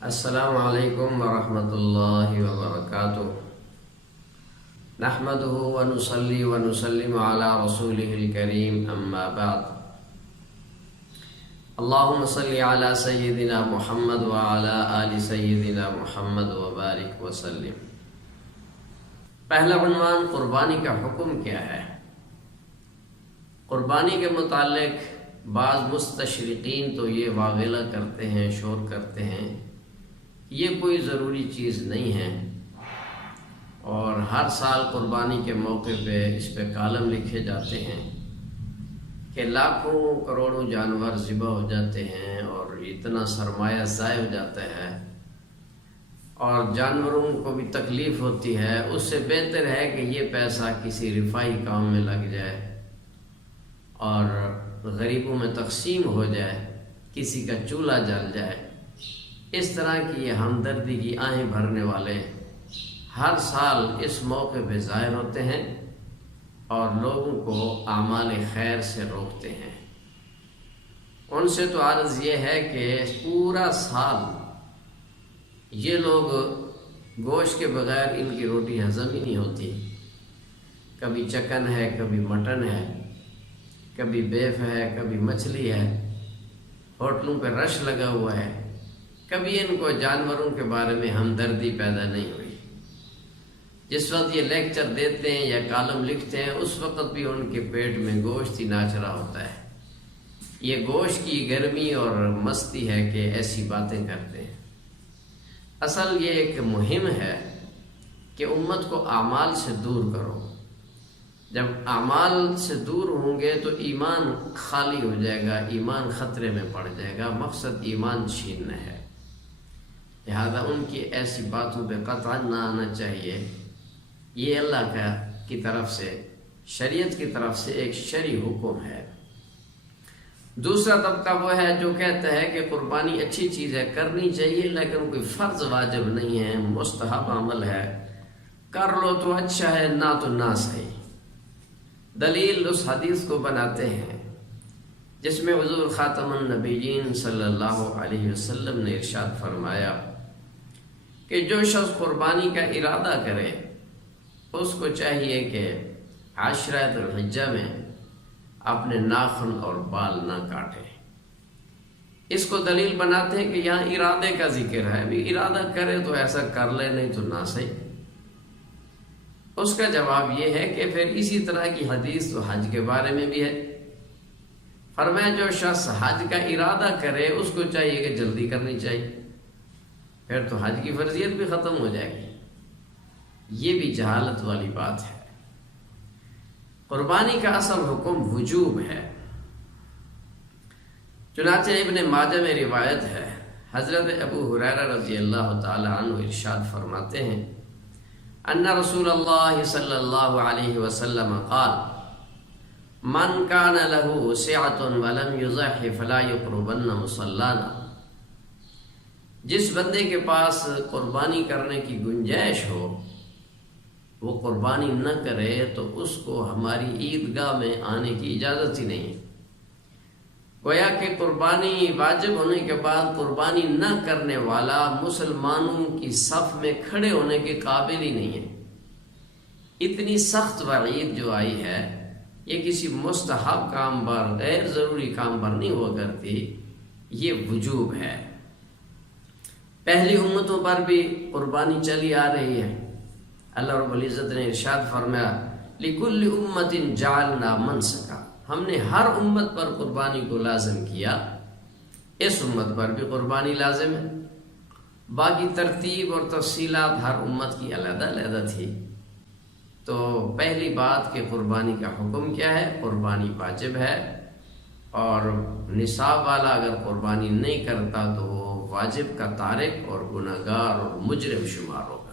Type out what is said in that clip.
السلام علیکم ورحمۃ اللہ وبرکاتہ۔ نحمده ونصلی ونسلم علی رسولہ الکریم، اما بعد۔ اللہم صلی علی سیدنا محمد وعلی آل سیدنا محمد وبارک وسلم۔ پہلا عنوان، قربانی کا حکم کیا ہے؟ قربانی کے متعلق بعض مستشرقین تو یہ واغلہ کرتے ہیں، شور کرتے ہیں، یہ کوئی ضروری چیز نہیں ہے، اور ہر سال قربانی کے موقع پہ اس پہ کالم لکھے جاتے ہیں کہ لاکھوں کروڑوں جانور ذبح ہو جاتے ہیں اور اتنا سرمایہ ضائع ہو جاتا ہے اور جانوروں کو بھی تکلیف ہوتی ہے۔ اس سے بہتر ہے کہ یہ پیسہ کسی رفاہی کام میں لگ جائے اور غریبوں میں تقسیم ہو جائے، کسی کا چولہا جل جائے۔ اس طرح کی یہ ہمدردی کی آہیں بھرنے والے ہر سال اس موقع پہ ظاہر ہوتے ہیں اور لوگوں کو اعمال خیر سے روکتے ہیں۔ ان سے تو عرض یہ ہے کہ پورا سال یہ لوگ گوشت کے بغیر ان کی روٹی ہضم ہی نہیں ہوتی۔ کبھی چکن ہے، کبھی مٹن ہے، کبھی بیف ہے، کبھی مچھلی ہے، ہوٹلوں پہ رش لگا ہوا ہے۔ کبھی ان کو جانوروں کے بارے میں ہمدردی پیدا نہیں ہوئی۔ جس وقت یہ لیکچر دیتے ہیں یا کالم لکھتے ہیں، اس وقت بھی ان کے پیٹ میں گوشت ہی ناچ رہا ہوتا ہے۔ یہ گوشت کی گرمی اور مستی ہے کہ ایسی باتیں کرتے ہیں۔ اصل یہ ایک مہم ہے کہ امت کو اعمال سے دور کرو۔ جب اعمال سے دور ہوں گے تو ایمان خالی ہو جائے گا، ایمان خطرے میں پڑ جائے گا۔ مقصد ایمان چھیننا ہے، لہذا ان کی ایسی باتوں پہ قطعاً نہ آنا چاہیے۔ یہ اللہ کی طرف سے، شریعت کی طرف سے ایک شرعی حکم ہے۔ دوسرا طبقہ وہ ہے جو کہتا ہے کہ قربانی اچھی چیز ہے، کرنی چاہیے، لیکن کوئی فرض واجب نہیں ہے، مستحب عمل ہے، کر لو تو اچھا ہے، نہ تو نہ صحیح۔ دلیل اس حدیث کو بناتے ہیں جس میں حضور خاتم النبیین صلی اللہ علیہ وسلم نے ارشاد فرمایا کہ جو شخص قربانی کا ارادہ کرے اس کو چاہیے کہ عشرہ ذی الحجہ میں اپنے ناخن اور بال نہ کاٹے۔ اس کو دلیل بناتے ہیں کہ یہاں ارادے کا ذکر ہے، بھی ارادہ کرے تو ایسا کر لے، نہیں تو نہ صحیح۔ اس کا جواب یہ ہے کہ پھر اسی طرح کی حدیث تو حج کے بارے میں بھی ہے۔ فرمایا جو شخص حج کا ارادہ کرے اس کو چاہیے کہ جلدی کرنی چاہیے، پھر تو حج کی فرضیت بھی ختم ہو جائے گی۔ یہ بھی جہالت والی بات ہے۔ قربانی کا اصل حکم وجوب ہے۔ چنانچہ ابن ماجہ میں روایت ہے، حضرت ابو ہریرہ رضی اللہ تعالی عنہ ارشاد فرماتے ہیں ان رسول اللہ صلی اللہ علیہ وسلم قال من کان له سعۃ ولم یضح فلا یقربن مصلانا۔ جس بندے کے پاس قربانی کرنے کی گنجائش ہو وہ قربانی نہ کرے تو اس کو ہماری عیدگاہ میں آنے کی اجازت ہی نہیں۔ گویا کہ قربانی واجب ہونے کے بعد قربانی نہ کرنے والا مسلمانوں کی صف میں کھڑے ہونے کے قابل ہی نہیں ہے۔ اتنی سخت وعید جو آئی ہے یہ کسی مستحب کام پر، غیر ضروری کام پر نہیں ہوا کرتی، یہ وجوب ہے۔ پہلی امتوں پر بھی قربانی چلی آ رہی ہے۔ اللہ رب العزت نے ارشاد فرمایا لِكُلِّ أُمَّةٍ جَعَلْنَا مَنْسَكًا، ہم نے ہر امت پر قربانی کو لازم کیا، اس امت پر بھی قربانی لازم ہے۔ باقی ترتیب اور تفصیلات ہر امت کی علیحدہ علیحدہ تھی۔ تو پہلی بات کہ قربانی کا حکم کیا ہے؟ قربانی واجب ہے، اور نصاب والا اگر قربانی نہیں کرتا تو وہ واجب کا تارک اور گناہگار اور مجرم شمار ہوگا۔